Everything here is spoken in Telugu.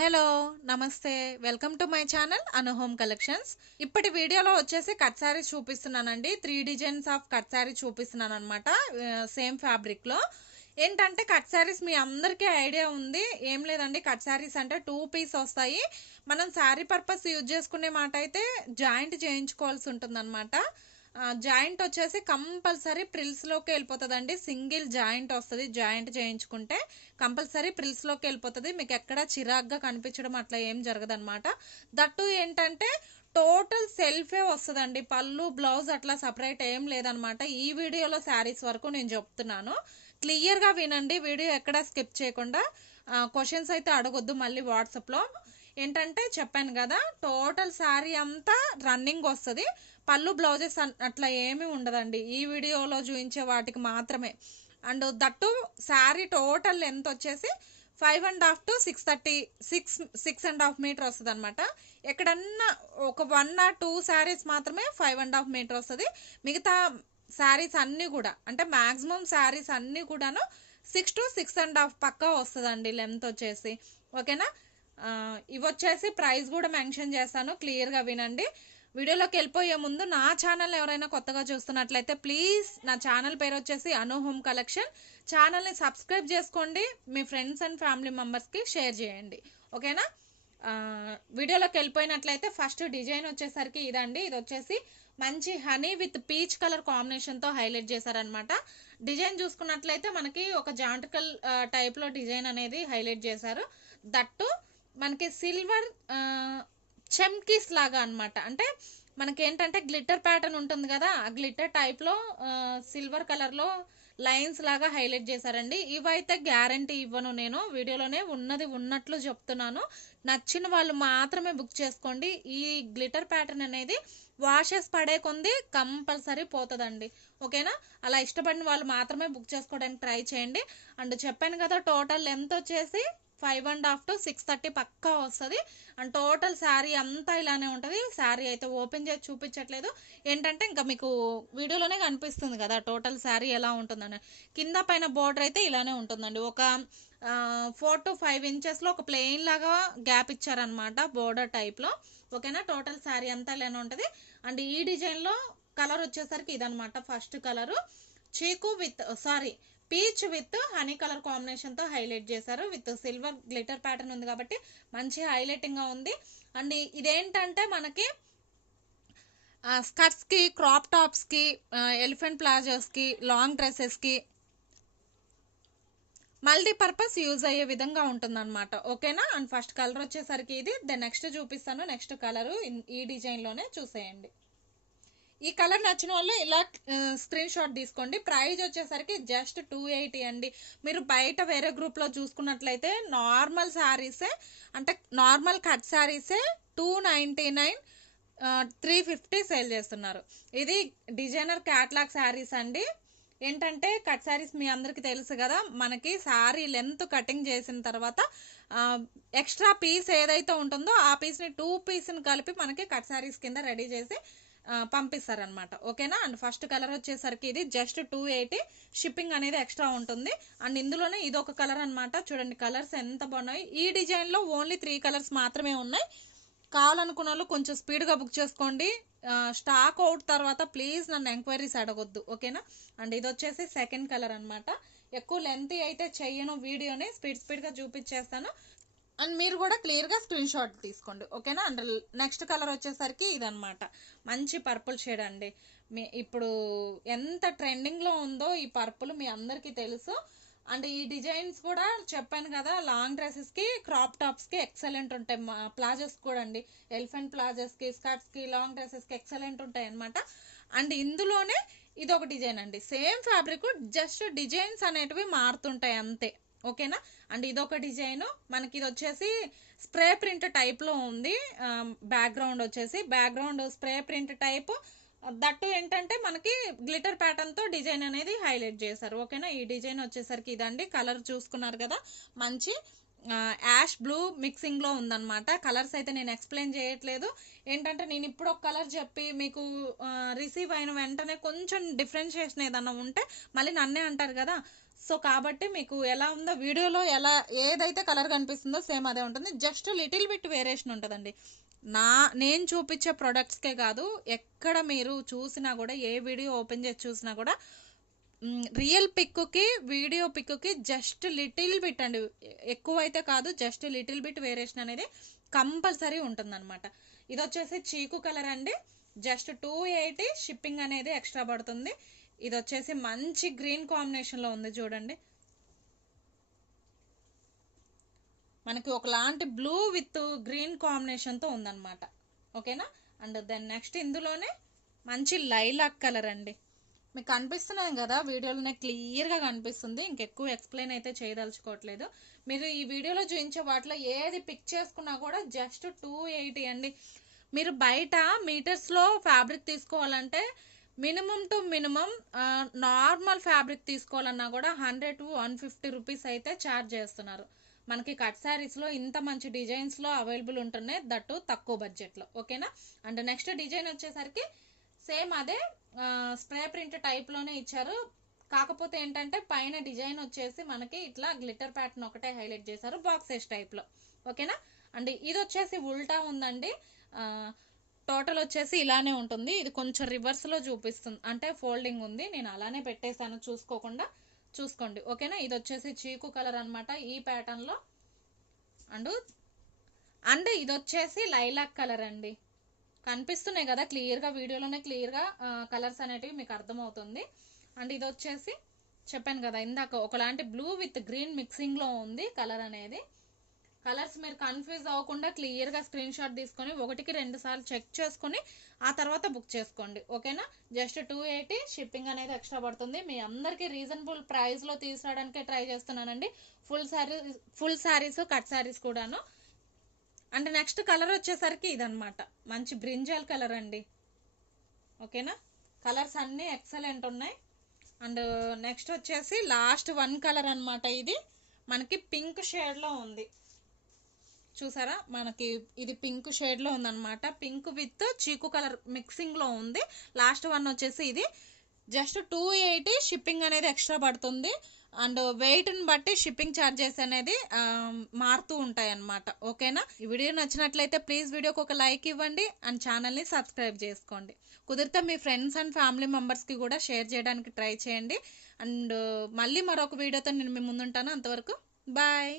హలో నమస్తే welcome to my channel Anu home collections. ఇప్పటి వీడియోలో వచ్చేసి కట్ సారీస్ చూపిస్తున్నానండి. 3 డిజైన్స్ ఆఫ్ కట్ సారీ చూపిస్తున్నాను అనమాట. సేమ్ ఫ్యాబ్రిక్ లో ఏంటంటే కట్ సారీస్ మీ అందరికీ ఐడియా ఉంది. ఏం లేదండి, కట్ సారీస్ అంటే 2 పీస్ వస్తాయి. మనం శారీ పర్పస్ యూజ్ చేసుకునే మాట అయితే జాయింట్ చేయించుకోవాల్సి ఉంటుంది అనమాట. జాయింట్ వచ్చేసి కంపల్సరీ ప్రిల్స్లోకి వెళ్ళిపోతుందండి. సింగిల్ జాయింట్ వస్తుంది. జాయింట్ చేయించుకుంటే కంపల్సరీ ప్రిల్స్లోకి వెళ్ళిపోతుంది. మీకు ఎక్కడ చిరాగ్గా కనిపించడం అట్లా ఏం జరగదన్నమాట. దట్టు ఏంటంటే టోటల్ సెల్ఫే వస్తుందండి. పళ్ళు బ్లౌజ్ అట్లా సపరేట్ ఏం లేదనమాట. ఈ వీడియోలో శారీస్ వరకు నేను చెప్తున్నాను. క్లియర్గా వినండి, వీడియో ఎక్కడ స్కిప్ చేయకుండా. క్వశ్చన్స్ అయితే అడగొద్దు మళ్ళీ వాట్సాప్లో. ఏంటంటే చెప్పాను కదా, టోటల్ శారీ అంతా రన్నింగ్ వస్తుంది. పళ్ళు బ్లౌజెస్ అట్లా ఏమీ ఉండదండి ఈ వీడియోలో చూపించే వాటికి మాత్రమే. And that sari total length వచ్చేసి 5.5 to 6.5 మీటర్ వస్తుంది అనమాట. ఎక్కడన్నా ఒక 1 or 2 శారీస్ మాత్రమే 5.5 మీటర్ వస్తుంది. మిగతా శారీస్ అన్నీ కూడా అంటే మ్యాక్సిమం శారీస్ అన్నీ కూడాను 6 to 6.5 పక్కా వస్తుందండి లెంత్ వచ్చేసి. ఓకేనా. ఇవి వచ్చేసి ప్రైస్ కూడా మెన్షన్ చేస్తాను, క్లియర్గా వినండి. వీడియోలోకి వెళ్ళిపోయే ముందు నా ఛానల్ ఎవరైనా కొత్తగా చూస్తున్నట్లయితే ప్లీజ్ నా ఛానల్ పేరు వచ్చేసి అను హోమ్ కలెక్షన్. ఛానల్ని సబ్స్క్రైబ్ చేసుకోండి, మీ ఫ్రెండ్స్ అండ్ ఫ్యామిలీ మెంబర్స్కి షేర్ చేయండి. ఓకేనా. వీడియోలోకి వెళ్ళిపోయినట్లయితే ఫస్ట్ డిజైన్ వచ్చేసరికి ఇదండి. ఇది వచ్చేసి మంచి హనీ విత్ పీచ్ కలర్ కాంబినేషన్తో హైలైట్ చేశారనమాట. డిజైన్ చూసుకున్నట్లయితే మనకి ఒక జాంటికల్ టైప్లో డిజైన్ అనేది హైలైట్ చేశారు. దట్టు మనకి సిల్వర్ చెమ్కీస్ లాగా అనమాట. అంటే మనకి ఏంటంటే గ్లిటర్ ప్యాటర్న్ ఉంటుంది కదా, ఆ గ్లిటర్ టైప్లో సిల్వర్ కలర్లో లైన్స్ లాగా హైలైట్ చేశారండి. ఇవైతే గ్యారంటీ ఇవ్వను, నేను వీడియోలోనే ఉన్నది ఉన్నట్లు చెప్తున్నాను. నచ్చిన వాళ్ళు మాత్రమే బుక్ చేసుకోండి. ఈ గ్లిటర్ ప్యాటర్న్ అనేది వాషెస్ పడే కొంది కంపల్సరీ పోతుందండి. ఓకేనా. అలా ఇష్టపడిన వాళ్ళు మాత్రమే బుక్ చేసుకోవడానికి ట్రై చేయండి. అండ్ చెప్పాను కదా, టోటల్ లెంత్ వచ్చేసి 5.5 to 6.30 పక్కా వస్తుంది. అండ్ టోటల్ శారీ అంతా ఇలానే ఉంటుంది. శారీ అయితే ఓపెన్ చేసి చూపించట్లేదు, ఏంటంటే ఇంకా మీకు వీడియోలోనే కనిపిస్తుంది కదా టోటల్ శారీ ఎలా ఉంటుందని. కింద పైన బోర్డర్ అయితే ఇలానే ఉంటుందండి. ఒక 4 to 5 ఇంచెస్లో ఒక ప్లెయిన్ లాగా గ్యాప్ ఇచ్చారనమాట బోర్డర్ టైప్లో. ఓకేనా. టోటల్ శారీ అంతా ఇలానే ఉంటుంది. అండ్ ఈ డిజైన్లో కలర్ వచ్చేసరికి ఇదనమాట. ఫస్ట్ కలరు చీకు with peach with honey colour కాంబినేషన్తో హైలైట్ చేశారు. విత్ సిల్వర్ గ్లిటర్ ప్యాటర్న్ ఉంది కాబట్టి మంచి హైలైటింగ్గా ఉంది. అండ్ ఇదేంటంటే మనకి స్కర్ట్స్కి, క్రాప్ టాప్స్కి, ఎలిఫెంట్ ప్లాజోస్కి, లాంగ్ డ్రెస్సెస్కి మల్టీపర్పస్ యూజ్ అయ్యే విధంగా ఉంటుందన్నమాట. ఓకేనా. అండ్ ఫస్ట్ కలర్ వచ్చేసరికి ఇది. దెన్ నెక్స్ట్ చూపిస్తాను. నెక్స్ట్ కలరు ఈ డిజైన్లోనే చూసేయండి. ఈ కలర్ నచ్చిన వాళ్ళు ఇలా స్క్రీన్ షాట్ తీసుకోండి. ప్రైస్ వచ్చేసరికి జస్ట్ 280 అండి. మీరు బయట వేరే గ్రూప్లో చూసుకున్నట్లయితే నార్మల్ శారీసే, అంటే నార్మల్ కట్ శారీసే 299, 350 సేల్ చేస్తున్నారు. ఇది డిజైనర్ క్యాట్లాగ్ శారీస్ అండి. ఏంటంటే కట్ శారీస్ మీ అందరికీ తెలుసు కదా, మనకి శారీ లెంత్ కటింగ్ చేసిన తర్వాత ఎక్స్ట్రా పీస్ ఏదైతే ఉంటుందో ఆ పీస్ని 2 పీస్ని కలిపి మనకి కట్ శారీస్ కింద రెడీ చేసి పంపిస్తారనమాట. ఓకేనా. అండ్ ఫస్ట్ కలర్ వచ్చేసరికి ఇది జస్ట్ 280. షిప్పింగ్ అనేది ఎక్స్ట్రా ఉంటుంది. అండ్ ఇందులోనే ఇది ఒక కలర్ అనమాట. చూడండి కలర్స్ ఎంత బాగున్నాయి. ఈ డిజైన్లో ఓన్లీ 3 కలర్స్ మాత్రమే ఉన్నాయి. కావాలనుకున్న వాళ్ళు కొంచెం స్పీడ్గా బుక్ చేసుకోండి. స్టాక్ అవుట్ తర్వాత ప్లీజ్ నన్ను ఎంక్వైరీస్ అడగొద్దు. ఓకేనా. అండ్ ఇది వచ్చేసి సెకండ్ కలర్ అనమాట. ఎక్కువ లెంత్ అయితే చెయ్యను, వీడియోని స్పీడ్గా చూపించేస్తాను. అండ్ మీరు కూడా క్లియర్గా స్క్రీన్ షాట్ తీసుకోండి. ఓకేనా. అండ్ నెక్స్ట్ కలర్ వచ్చేసరికి ఇదనమాట. మంచి పర్పుల్ షేడ్ అండి. ఇప్పుడు ఎంత ట్రెండింగ్లో ఉందో ఈ పర్పుల్ మీ అందరికీ తెలుసు. అండ్ ఈ డిజైన్స్ కూడా చెప్పాను కదా, లాంగ్ డ్రెస్సెస్కి, క్రాప్ టాప్స్కి ఎక్సలెంట్ ఉంటాయి. ప్లాజోస్ కూడా అండి, ఎలిఫెంట్ ప్లాజోస్కి, స్కర్ట్స్కి, లాంగ్ డ్రెస్సెస్కి ఎక్సలెంట్ ఉంటాయి అనమాట. అండ్ ఇందులోనే ఇది ఒక డిజైన్ అండి. సేమ్ ఫ్యాబ్రిక్, జస్ట్ డిజైన్స్ అనేటివి మారుతుంటాయి అంతే. ఓకేనా. అండ్ ఇదొక డిజైన్ మనకి. ఇది వచ్చేసి స్ప్రే ప్రింట్ టైప్లో ఉంది. బ్యాక్గ్రౌండ్ వచ్చేసి స్ప్రే ప్రింట్ టైప్. దట్టు ఏంటంటే మనకి గ్లిటర్ ప్యాటర్న్తో డిజైన్ అనేది హైలైట్ చేశారు. ఓకేనా. ఈ డిజైన్ వచ్చేసరికి ఇదండి. కలర్ చూసుకున్నారు కదా, మంచి యాష్ బ్లూ మిక్సింగ్లో ఉందన్నమాట. కలర్స్ అయితే నేను ఎక్స్ప్లెయిన్ చేయట్లేదు, ఏంటంటే నేను ఇప్పుడు ఒక కలర్ చెప్పి మీకు రిసీవ్ అయిన వెంటనే కొంచెం డిఫరెన్షియేషన్ ఏదన్నా ఉంటే మళ్ళీ నన్నే అంటారు కదా. సో కాబట్టి మీకు ఎలా ఉందో వీడియోలో ఎలా ఏదైతే కలర్ కనిపిస్తుందో సేమ్ అదే ఉంటుంది. జస్ట్ లిటిల్ బిట్ వేరియేషన్ ఉంటుందండి. నేను చూపించే ప్రొడక్ట్స్కే కాదు, ఎక్కడ మీరు చూసినా కూడా, ఏ వీడియో ఓపెన్ చేసి చూసినా కూడా రియల్ పిక్కి వీడియో పిక్కి జస్ట్ లిటిల్ బిట్ అండి, ఎక్కువ అయితే కాదు, జస్ట్ లిటిల్ బిట్ వేరియేషన్ అనేది కంపల్సరీ ఉంటుందన్నమాట. ఇది వచ్చేసి చీకు కలర్ అండి. జస్ట్ 280 షిప్పింగ్ అనేది ఎక్స్ట్రా పడుతుంది. ఇది వచ్చేసి మంచి గ్రీన్ కాంబినేషన్లో ఉంది చూడండి. మనకి ఒకలాంటి బ్లూ విత్ గ్రీన్ కాంబినేషన్తో ఉందన్నమాట. ఓకేనా. అండ్ దెన్ నెక్స్ట్ ఇందులోనే మంచి లైలాక్ కలర్ అండి. మీకు కనిపిస్తున్నాయి కదా వీడియోలోనే, క్లియర్గా కనిపిస్తుంది. ఇంకెక్కువ ఎక్స్ప్లెయిన్ అయితే చేయదలుచుకోవట్లేదు. మీరు ఈ వీడియోలో చూపించే వాటిలో ఏది పిక్ చేసుకున్నా కూడా జస్ట్ 280 అండి. మీరు బయట మీటర్స్లో ఫ్యాబ్రిక్ తీసుకోవాలంటే minimum to minimum normal fabric తీసుకోవాలన్నా కూడా 100 to 150 రూపీస్ అయితే ఛార్జ్ చేస్తున్నారు. మనకి కట్ శారీస్లో ఇంత మంచి డిజైన్స్లో అవైలబుల్ ఉంటున్నాయి, దట్టు తక్కువ బడ్జెట్లో. ఓకేనా. అండ్ నెక్స్ట్ డిజైన్ వచ్చేసరికి సేమ్ అదే స్ప్రే ప్రింట్ టైప్లోనే ఇచ్చారు. కాకపోతే ఏంటంటే పైన డిజైన్ వచ్చేసి మనకి ఇట్లా గ్లిటర్ ప్యాటర్న్ ఒకటే హైలైట్ చేశారు బాక్సెస్ టైప్లో. ఓకేనా. అండ్ ఇది వచ్చేసి ఉల్టా ఉందండి. టోటల్ వచ్చేసి ఇలానే ఉంటుంది. ఇది కొంచెం రివర్స్లో చూపిస్తుంది, అంటే ఫోల్డింగ్ ఉంది. నేను అలానే పెట్టేశాను చూసుకోకుండా, చూసుకోండి. ఓకేనా. ఇది వచ్చేసి చీకు కలర్ అనమాట ఈ ప్యాటర్న్లో. అండ్ ఇది వచ్చేసి లైలాక్ కలర్ అండి. కనిపిస్తున్నాయి కదా క్లియర్గా, వీడియోలోనే క్లియర్గా కలర్స్ అనేటివి మీకు అర్థమవుతుంది. అండ్ ఇది వచ్చేసి చెప్పాను కదా ఇందాక, ఒకలాంటి బ్లూ విత్ గ్రీన్ మిక్సింగ్లో ఉంది కలర్ అనేది. కలర్స్ మీరు కన్ఫ్యూజ్ అవ్వకుండా క్లియర్గా స్క్రీన్ షాట్ తీసుకొని 1కి 2 సార్లు చెక్ చేసుకొని ఆ తర్వాత బుక్ చేసుకోండి. ఓకేనా. జస్ట్ 280 షిప్పింగ్ అనేది ఎక్స్ట్రా పడుతుంది. మీ అందరికీ రీజనబుల్ ప్రైస్లో తీసుకురావడానికే ట్రై చేస్తున్నానండి. ఫుల్ శారీస్ కట్ శారీస్ కూడాను. అండ్ నెక్స్ట్ కలర్ వచ్చేసరికి ఇదనమాట, మంచి బ్రింజాల్ కలర్ అండి. ఓకేనా. కలర్స్ అన్నీ ఎక్సలెంట్ ఉన్నాయి. అండ్ నెక్స్ట్ వచ్చేసి లాస్ట్ 1 కలర్ అనమాట. ఇది మనకి పింక్ షేడ్లో ఉంది చూసారా, మనకి ఇది పింక్ షేడ్లో ఉందన్నమాట. పింక్ విత్ చీకు కలర్ మిక్సింగ్లో ఉంది. లాస్ట్ 1 వచ్చేసి ఇది జస్ట్ 280 షిప్పింగ్ అనేది ఎక్స్ట్రా పడుతుంది. అండ్ వెయిట్ని బట్టి షిప్పింగ్ ఛార్జెస్ అనేది మారుతూ ఉంటాయి అన్నమాట. ఓకేనా. ఈ వీడియో నచ్చినట్లయితే ప్లీజ్ వీడియోకి ఒక లైక్ ఇవ్వండి అండ్ ఛానల్ని సబ్స్క్రైబ్ చేసుకోండి. కుదిరితే మీ ఫ్రెండ్స్ అండ్ ఫ్యామిలీ మెంబర్స్కి కూడా షేర్ చేయడానికి ట్రై చేయండి. అండ్ మళ్ళీ మరొక వీడియోతో నేను మీ ముందుంటాను. అంతవరకు బాయ్.